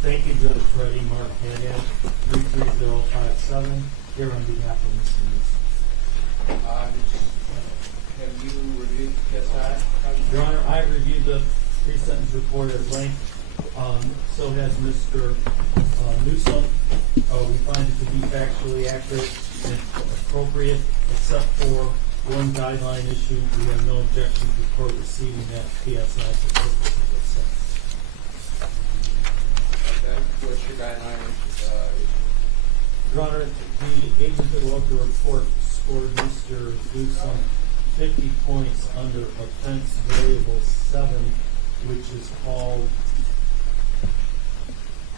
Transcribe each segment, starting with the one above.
Thank you, Judge Freddie Mark Haddad, 33057, here on behalf of Mr. Newsom. Have you reviewed the PSI? Your Honor, I reviewed the pre-sentence report at length. So has Mr. Newsom. We find it to be factually accurate and appropriate, except for one guideline issue. We have no objection to the court receiving that PSI for purposes of sentence. Okay. What's your guideline issue? Your Honor, the agent that wrote the report scored Mr. Newsom 50 points under offense variable 7, which is called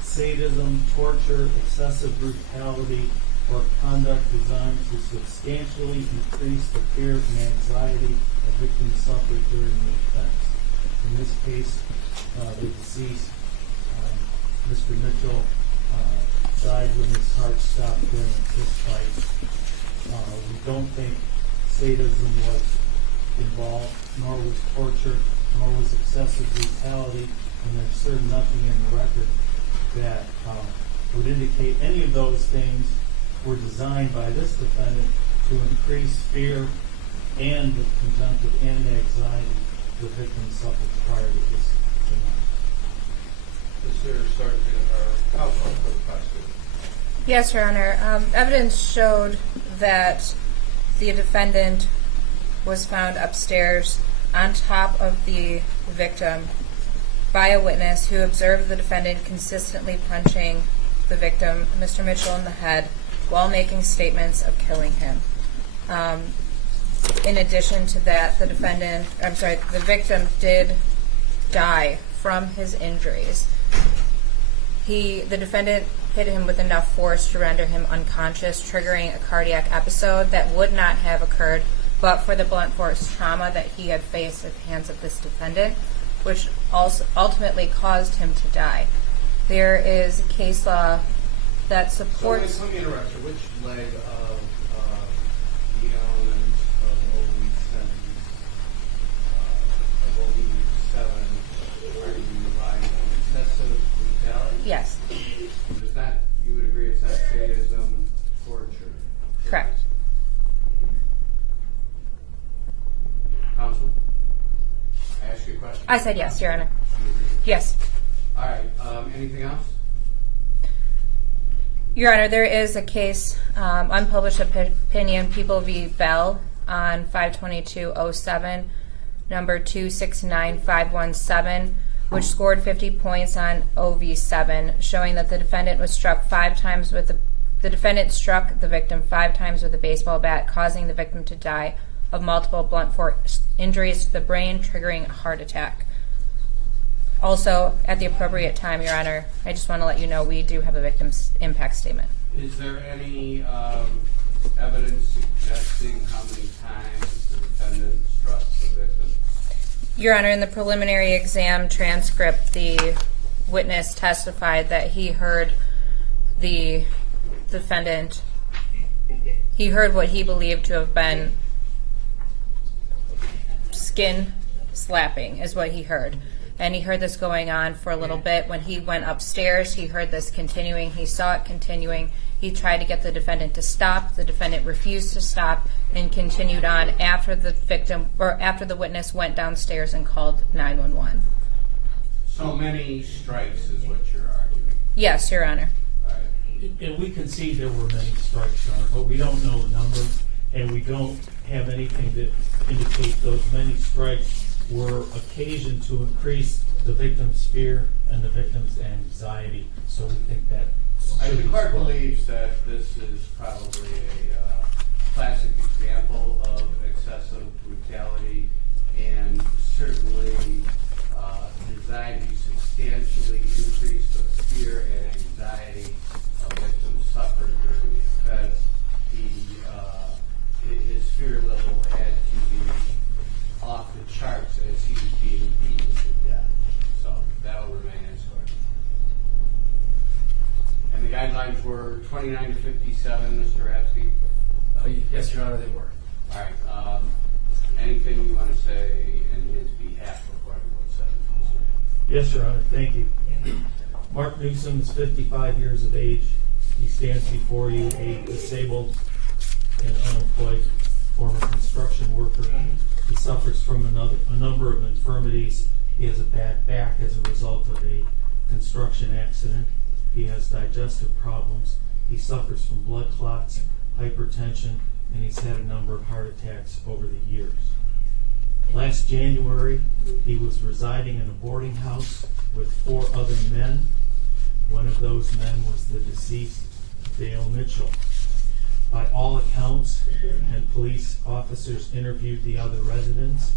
sadism, torture, excessive brutality, or conduct designed to substantially increase the fear and anxiety a victim suffered during the offense. In this case, the deceased, Mr. Mitchell, died when his heart stopped during a fist fight. We don't think sadism was involved, nor was torture, nor was excessive brutality, and there's certainly nothing in the record that would indicate any of those things were designed by this defendant to increase fear and the conjunctive and anxiety the victim suffered prior to this event. Mr. Sergeant, or counsel for the prosecutor. Yes, Your Honor. Evidence showed that the defendant was found upstairs on top of the victim by a witness who observed the defendant consistently punching the victim, Mr. Mitchell, in the head while making statements of killing him. In addition to that, the victim did die from his injuries. The defendant hit him with enough force to render him unconscious, triggering a cardiac episode that would not have occurred but for the blunt force trauma that he had faced at the hands of this defendant, which also ultimately caused him to die. There is case law that supports... So let me interrupt you. Which leg of the elements of OV7 are you relying on? Excessive brutality? Yes. Is that, you would agree, it's not sadism, torture? Correct. Counsel? I asked you a question. I said yes, Your Honor. Yes. All right. Anything else? Your Honor, there is a case, unpublished opinion, People v. Bell, on 52207, number 269517, which scored 50 points on OV7, showing that the defendant was struck 5 times with the defendant struck the victim 5 times with a baseball bat, causing the victim to die of multiple blunt force injuries to the brain, triggering a heart attack. Also, at the appropriate time, Your Honor, I just want to let you know we do have a victim's impact statement. Is there any evidence suggesting how many times the defendant struck the victim? Your Honor, in the preliminary exam transcript, the witness testified that he heard the defendant, he heard what he believed to have been skin slapping, is what he heard. And he heard this going on for a little bit. When he went upstairs, he heard this continuing. He saw it continuing. He tried to get the defendant to stop. The defendant refused to stop and continued on after the victim, or after the witness went downstairs and called 911. So many strikes is what you're arguing? Yes, Your Honor. All right. And we can see there were many strikes, Your Honor, but we don't know the number, and we don't have anything that indicates those many strikes were occasioned to increase the victim's fear and the victim's anxiety. So we think that The court believes that this is probably a classic example of excessive brutality and certainly designed to substantially increase the fear and anxiety a victim suffered during the offense. His fear level had to be off the charts as he was being beaten to death. So that will remain answered. And the guidelines were 29 to 57, Mr. Epstein? Yes, Your Honor, they were. All right. Anything you want to say in his behalf before everyone says? Yes, Your Honor. Thank you. Mark Newsom is 55 years of age. He stands before you, a disabled and unemployed former construction worker. He suffers from a number of infirmities. He has a bad back as a result of a construction accident. He has digestive problems. He suffers from blood clots, hypertension, and he's had a number of heart attacks over the years. Last January, he was residing in a boarding house with 4 other men. One of those men was the deceased Dale Mitchell. By all accounts, and police officers interviewed the other residents,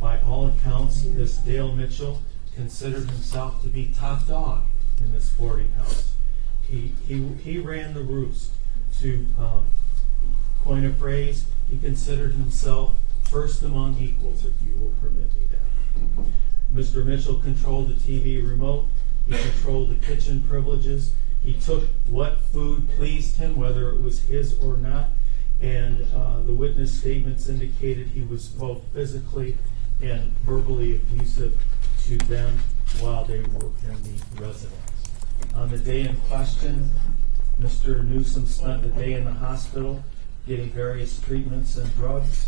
by all accounts, this Dale Mitchell considered himself to be top dog in this boarding house. He ran the roost. To coin a phrase, he considered himself first among equals, if you will permit me that. Mr. Mitchell controlled the TV remote. He controlled the kitchen privileges. He took what food pleased him, whether it was his or not, and the witness statements indicated he was both physically and verbally abusive to them while they were in the residence. On the day in question, Mr. Newsom spent the day in the hospital getting various treatments and drugs.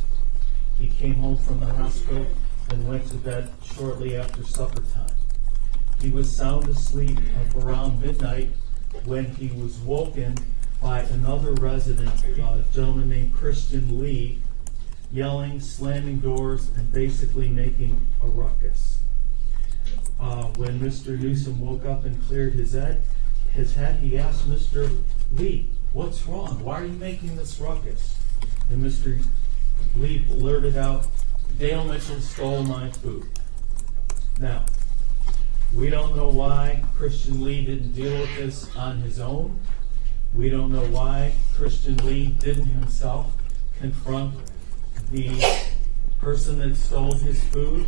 He came home from the hospital and went to bed shortly after supper time. He was sound asleep around midnight when he was woken by another resident, a gentleman named Christian Lee, yelling, slamming doors, and basically making a ruckus. When Mr. Newsom woke up and cleared his head, he asked Mr. Lee, "What's wrong? Why are you making this ruckus?" And Mr. Lee blurted out, "Dale Mitchell stole my food." Now, we don't know why Christian Lee didn't deal with this on his own. We don't know why Christian Lee didn't himself confront the person that stole his food.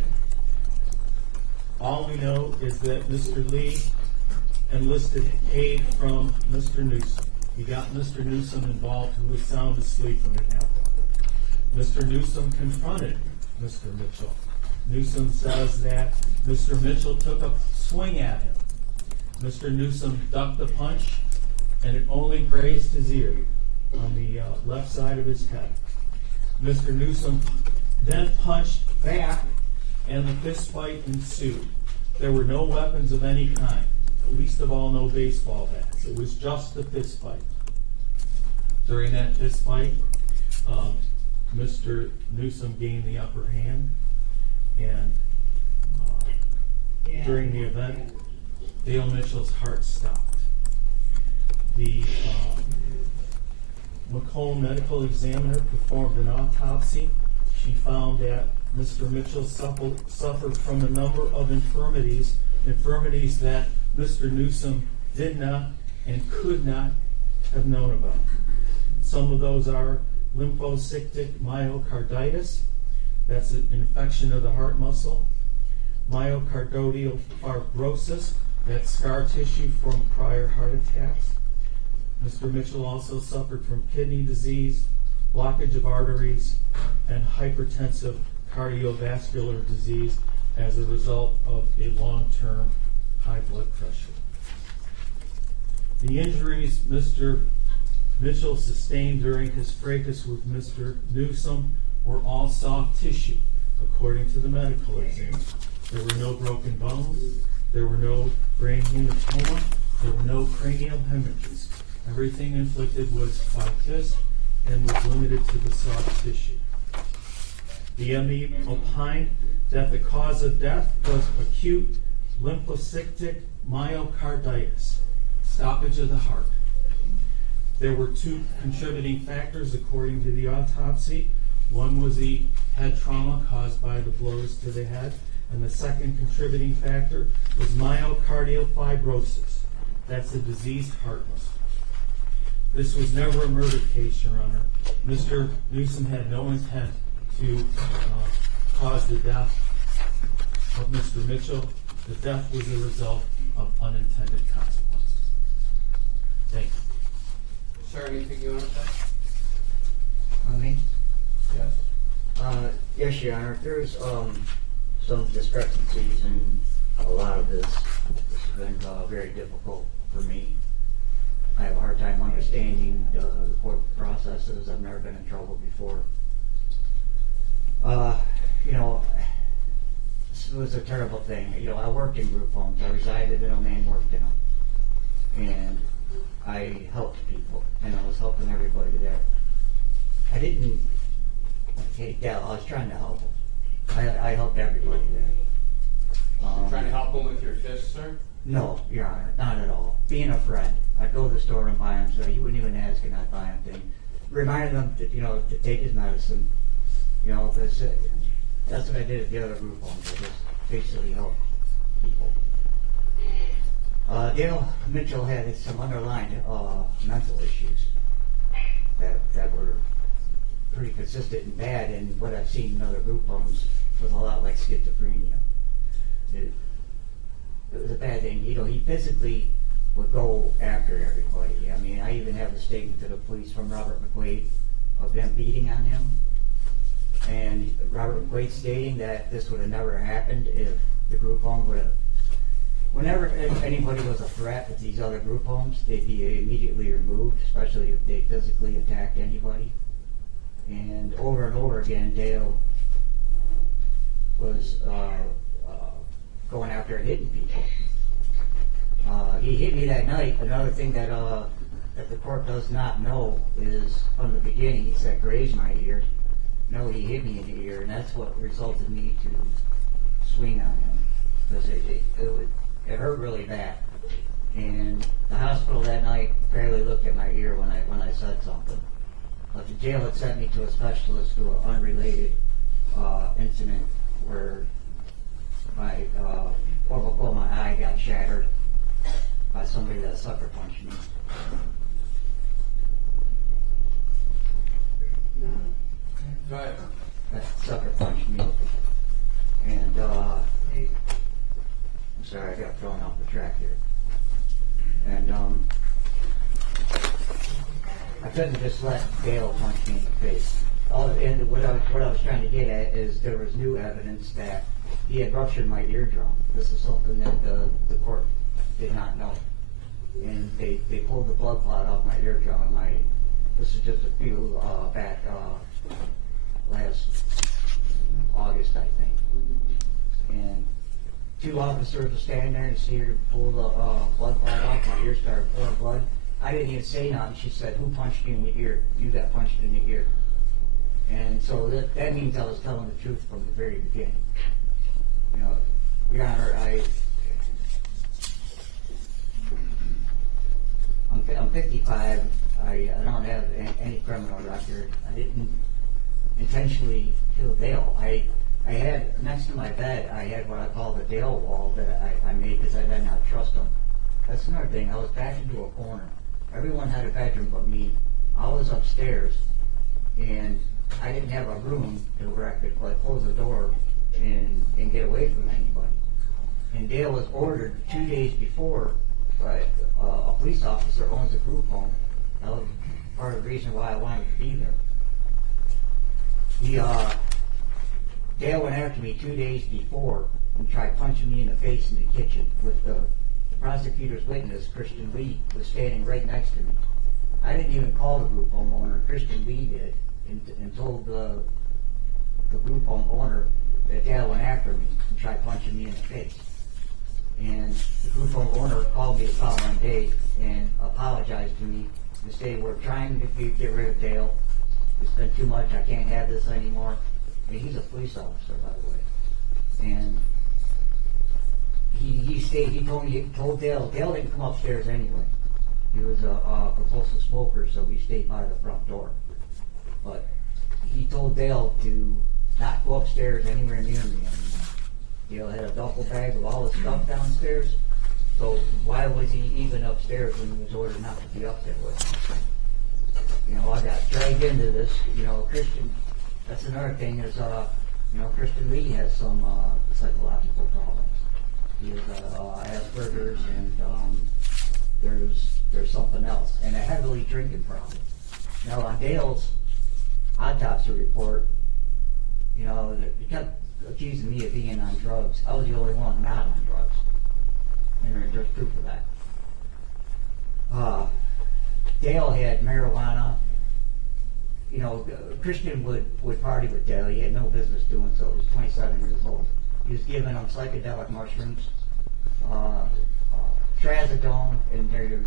All we know is that Mr. Lee enlisted aid from Mr. Newsom. He got Mr. Newsom involved, who was sound asleep when it happened. Mr. Newsom confronted Mr. Mitchell. Newsom says that Mr. Mitchell took a swing at him. Mr. Newsom ducked the punch, and it only grazed his ear on the left side of his head. Mr. Newsom then punched back, and the fist fight ensued. There were no weapons of any kind, least of all no baseball bats. It was just a fist fight. During that fist fight, Mr. Newsom gained the upper hand, and during the event, Dale Mitchell's heart stopped. The Macomb medical examiner performed an autopsy. She found that Mr. Mitchell suffered from a number of infirmities that Mr. Newsom did not and could not have known about. Some of those are lymphocytic myocarditis, that's an infection of the heart muscle, myocardial fibrosis, that's scar tissue from prior heart attacks. Mr. Mitchell also suffered from kidney disease, blockage of arteries, and hypertensive cardiovascular disease as a result of a long-term high blood pressure. The injuries Mr. Mitchell sustained during his fracas with Mr. Newsom were all soft tissue, according to the medical exam. There were no broken bones, there were no brain hematoma, there were no cranial hemorrhages. Everything inflicted was by fist and was limited to the soft tissue. The ME opined that the cause of death was acute lymphocytic myocarditis, stoppage of the heart. There were 2 contributing factors according to the autopsy. One was the head trauma caused by the blows to the head, and the second contributing factor was myocardial fibrosis. That's a diseased heart muscle. This was never a murder case, Your Honor. Mr. Newsom had no intent to cause the death of Mr. Mitchell. The death was a result of unintended consequences. Thank you. Sir, anything you want to say? On me? Yes. Yes, Your Honor. There's some discrepancies in a lot of this been very difficult for me. I have a hard time understanding the court processes. I've never been in trouble before. You know, this was a terrible thing. You know, I worked in group homes. I resided in them and worked in them. And I helped people, and I was helping everybody there. I didn't hate that. I was trying to help them. I helped everybody there. Trying to help them with your fist, sir? No, Your Honor, not at all. Being a friend. I'd go to the store and buy him stuff. He wouldn't even ask and I'd buy him things. Reminding him that, you know, to take his medicine. You know, because that's what I did at the other group homes. I just basically helped people. Dale Mitchell had some underlying mental issues that were pretty consistent and bad, and what I've seen in other group homes was a lot like schizophrenia. It was a bad thing. You know, he physically would go after everybody. I mean, I even have a statement to the police from Robert McQuaid of them beating on him. And Robert McQuaid stating that this would have never happened if the group home would have. Whenever anybody was a threat at these other group homes, they'd be immediately removed, especially if they physically attacked anybody. And over again, Dale was going after and hitting people. He hit me that night. Another thing that the court does not know is from the beginning, he said, "Graze my ear." No, he hit me in the ear, and that's what resulted me to swing on him, because it hurt really bad. And the hospital that night barely looked at my ear when I said something. But the jail had sent me to a specialist to an unrelated incident where my orbital, my eye got shattered by somebody that sucker punched me. Go ahead. That sucker punched me. And I'm sorry, I got thrown off the track here. And I couldn't just let Dale punch me in the face. And what I was trying to get at is there was new evidence that he had ruptured my eardrum. This is something that the court did not know. And they pulled the blood clot off my eardrum. And this is just a few back last August, I think. And two officers were standing there and see her pull the blood clot off. My ear started pouring blood. I didn't even say nothing. She said, "Who punched you in the ear?" "You got punched in the ear." And so that means I was telling the truth from the very beginning. You know, Your Honor, I'm 55. I don't have any criminal record. I didn't intentionally kill Dale. I had, next to my bed, I had what I call the Dale wall that I made because I did not trust him. That's another thing. I was backed into a corner. Everyone had a bedroom but me. I was upstairs, and I didn't have a room to where I could close the door and get away from anybody. And Dale was ordered 2 days before by a police officer who owns a group home. That was part of the reason why I wanted to be there. Dale went after me 2 days before and tried punching me in the face in the kitchen with the prosecutor's witness, Christian Lee, was standing right next to me. I didn't even call the group home owner. Christian Lee did, and told the group home owner that Dale went after me and tried punching me in the face. And the group home owner called me the following day and apologized to me and said, "We're trying to get rid of Dale. It's been too much. I can't have this anymore." And he's a police officer, by the way. And he told Dale didn't come upstairs anyway. He was a compulsive smoker, so he stayed by the front door. But he told Dale to not go upstairs anywhere near me anymore. Dale had a duffel bag with all his stuff downstairs, so why was he even upstairs when he was ordered not to be up there with him? You know, I got dragged into this. You know, Christian, that's another thing is, you know, Christian Lee has some psychological problems. He has Asperger's, and there's something else, and a heavily drinking problem. Now, on Dale's autopsy report, you know, they kept accusing me of being on drugs. I was the only one not on drugs. and there's proof of that. Dale had marijuana. You know, Christian would party with Dale. He had no business doing so. He was 27 years old. He was giving him psychedelic mushrooms, trazodone, and they're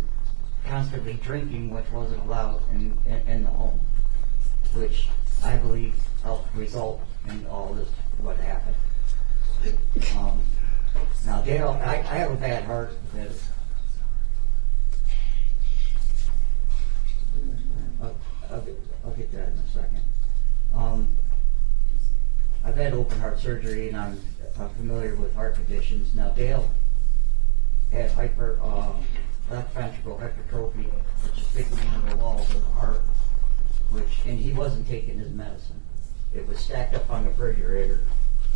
constantly drinking, which wasn't allowed in the home, which I believe helped result in all this, what happened. Now, Dale, I have a bad heart. I'll get that in a second. I've had open heart surgery, and I'm familiar with heart conditions. Now, Dale had left ventricle hypertrophy, which is thickening of the walls of the heart, and he wasn't taking his medicine. It was stacked up on the refrigerator,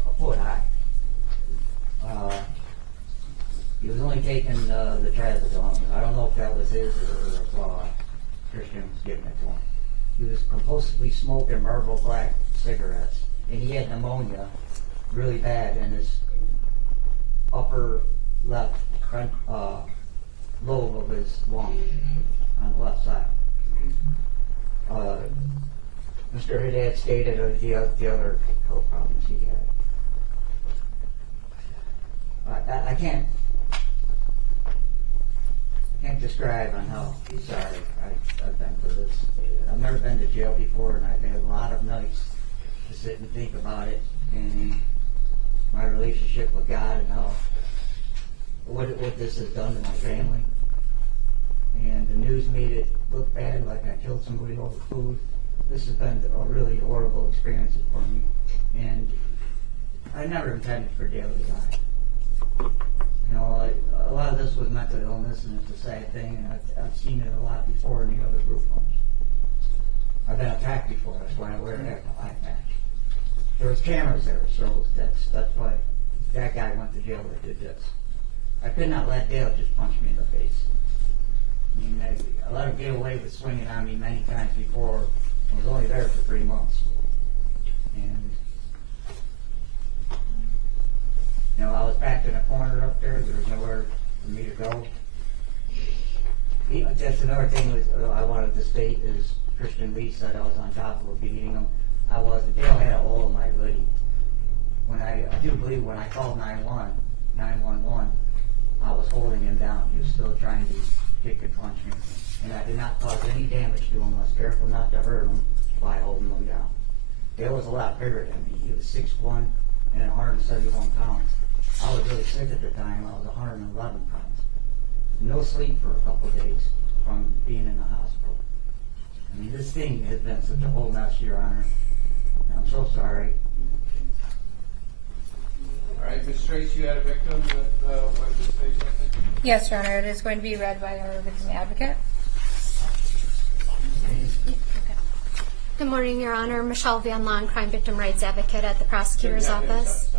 a foot high. He was only taking the trazodone. I don't know if that was his or if Christian was giving it to him. He was compulsively smoking Marlboro Black cigarettes, and he had pneumonia really bad in his upper left lobe of his lung on the left side. Mr. Haddad stated of the other health problems he had. I can't describe on how sorry I've been for this. I've never been to jail before, and I've had a lot of nights to sit and think about it and my relationship with God and how what this has done to my family. And the news made it look bad, like I killed somebody over food. This has been a really horrible experience for me, and I never intended for Dale to die. You know, a lot of this was mental illness, and it's a sad thing, and I've seen it a lot before in the other group homes. I've been attacked before, that's why I wear an eye patch. There was cameras there, so that's why that guy went to jail that did this. I could not let Dale just punch me in the face. I mean, I let him get away with swinging on me many times before. I was only there for 3 months. And, you know, I was backed in a corner up there. There was nowhere for me to go. That's another thing I wanted to state is Christian Lee said I was on top of beating him. I wasn't. Dale had a hole in my hoodie. I do believe when I called 911, I was holding him down. He was still trying to kick and punch me. And I did not cause any damage to him. I was careful not to hurt him by holding him down. Dale was a lot bigger than me. He was 6'1" and 171 pounds. I was really sick at the time. I was 111 pounds. No sleep for a couple of days from being in the hospital. I mean, this thing has been such a whole mess, Your Honor. And I'm so sorry. All right, Ms. Trace, you had a victim that wanted to say something? Yes, Your Honor. It is going to be read by our victim advocate. Good morning, Your Honor. Michelle Van Long, Crime Victim Rights Advocate at the Prosecutor's Office.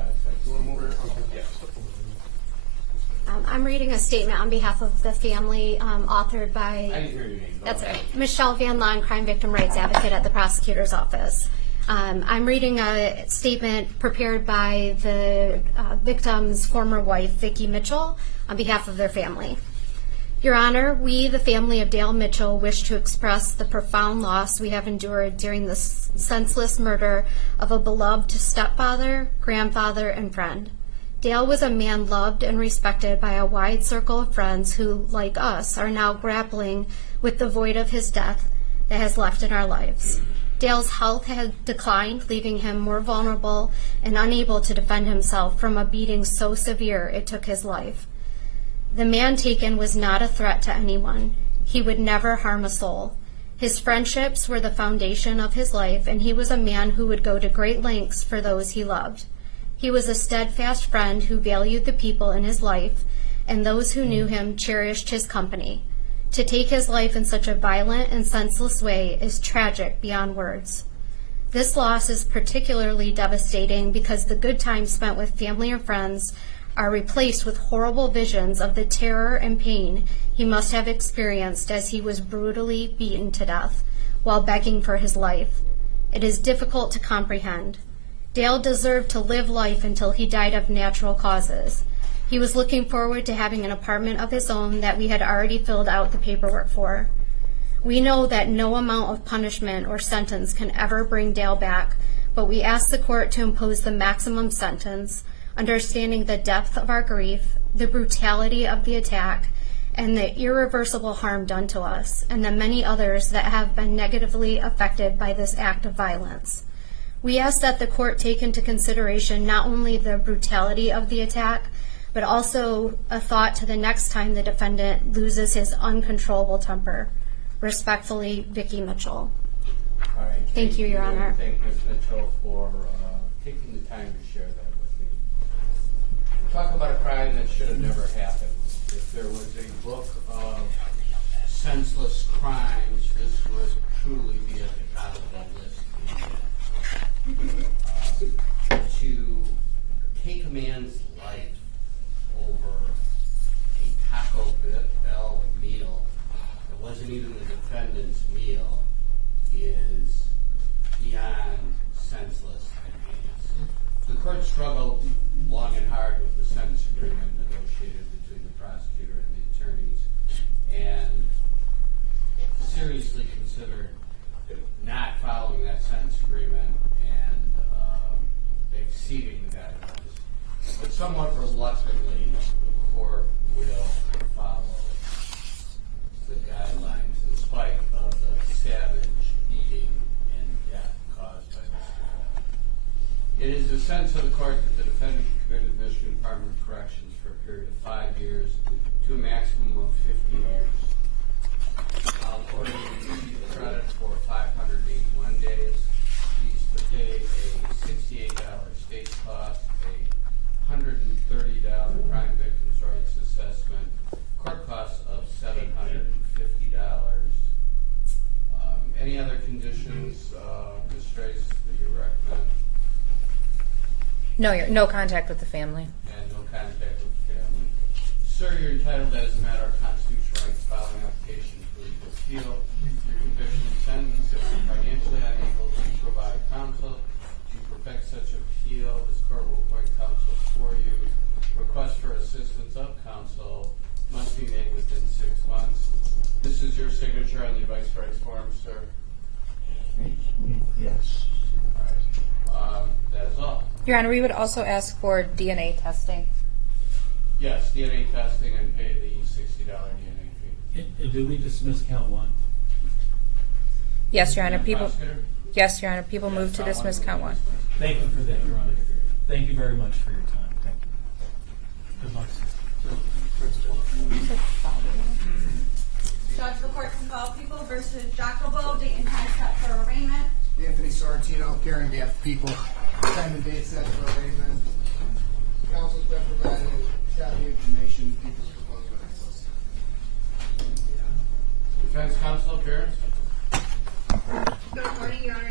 I'm reading a statement on behalf of the family authored by... I didn't hear your name. That's right. Michelle Van Long, Crime Victim Rights Advocate at the Prosecutor's Office. I'm reading a statement prepared by the victim's former wife, Vicki Mitchell, on behalf of their family. Your Honor, we, the family of Dale Mitchell, wish to express the profound loss we have endured during the senseless murder of a beloved stepfather, grandfather, and friend. Dale was a man loved and respected by a wide circle of friends who, like us, are now grappling with the void of his death that has left in our lives. Dale's health had declined, leaving him more vulnerable and unable to defend himself from a beating so severe it took his life. The man taken was not a threat to anyone. He would never harm a soul. His friendships were the foundation of his life, and he was a man who would go to great lengths for those he loved. He was a steadfast friend who valued the people in his life, and those who knew him cherished his company. To take his life in such a violent and senseless way is tragic beyond words. This loss is particularly devastating because the good times spent with family and friends are replaced with horrible visions of the terror and pain he must have experienced as he was brutally beaten to death while begging for his life. It is difficult to comprehend. Dale deserved to live life until he died of natural causes. He was looking forward to having an apartment of his own that we had already filled out the paperwork for. We know that no amount of punishment or sentence can ever bring Dale back, but we ask the court to impose the maximum sentence, understanding the depth of our grief, the brutality of the attack, and the irreversible harm done to us, and the many others that have been negatively affected by this act of violence. We ask that the court take into consideration not only the brutality of the attack, but also a thought to the next time the defendant loses his uncontrollable temper. Respectfully, Vicki Mitchell. All right. Thank you, Your and Honor. Thank Ms. Mitchell for taking the time to share that with me. Talk about a crime that should have never happened. If there was a book of senseless crimes, this would truly be at the top of the list. To take a man's life over a Taco Bell meal that wasn't even the defendant's meal is beyond senseless and heinous. The court struggled long and hard with the sentence agreement negotiated between the prosecutor and the attorneys, and seriously considered not following that sentence agreement and exceeding the guidelines. But somewhat reluctantly, the court will follow the guidelines in spite of the savage beating and death caused by this defendant. It is the sense of the court that the defendant committed Michigan Department of Corrections for a period of 5 years to a maximum of 50 years. According to the credit for 581 days, he's to pay a $68 state cost, a $130 crime victims' rights assessment, court costs of $750. Any other conditions, Ms. Strace, that you recommend? No contact with the family. And no contact with the family. Sir, you're entitled as a matter of constitutional right to file an application for legal appeal. Your conviction and sentence, if you're financially unable to provide counsel to perfect such appeal, this court will appoint counsel for you. Request for assistance of counsel must be made within 6 months. This is your signature on the advice rights form, sir? Yes. All right. That is all. Your Honor, we would also ask for DNA testing. Yes, DNA testing and pay the $60 DNA fee. And do we dismiss count one? Yes, Your Honor. People. Prosecutor? Yes, Your Honor. People move to dismiss count one. Thank you for that, Your Honor. Thank you very much for your time. Thank you. Good luck, sir. Judge, the court can call People versus Jacobo, date and time set for arraignment. Anthony Sorrentino, appearing on behalf of People. Time and date set for arraignment. Counsel's been provided copy information. People's proposed witnesses. Defense counsel, appearance? Good morning, Your Honor.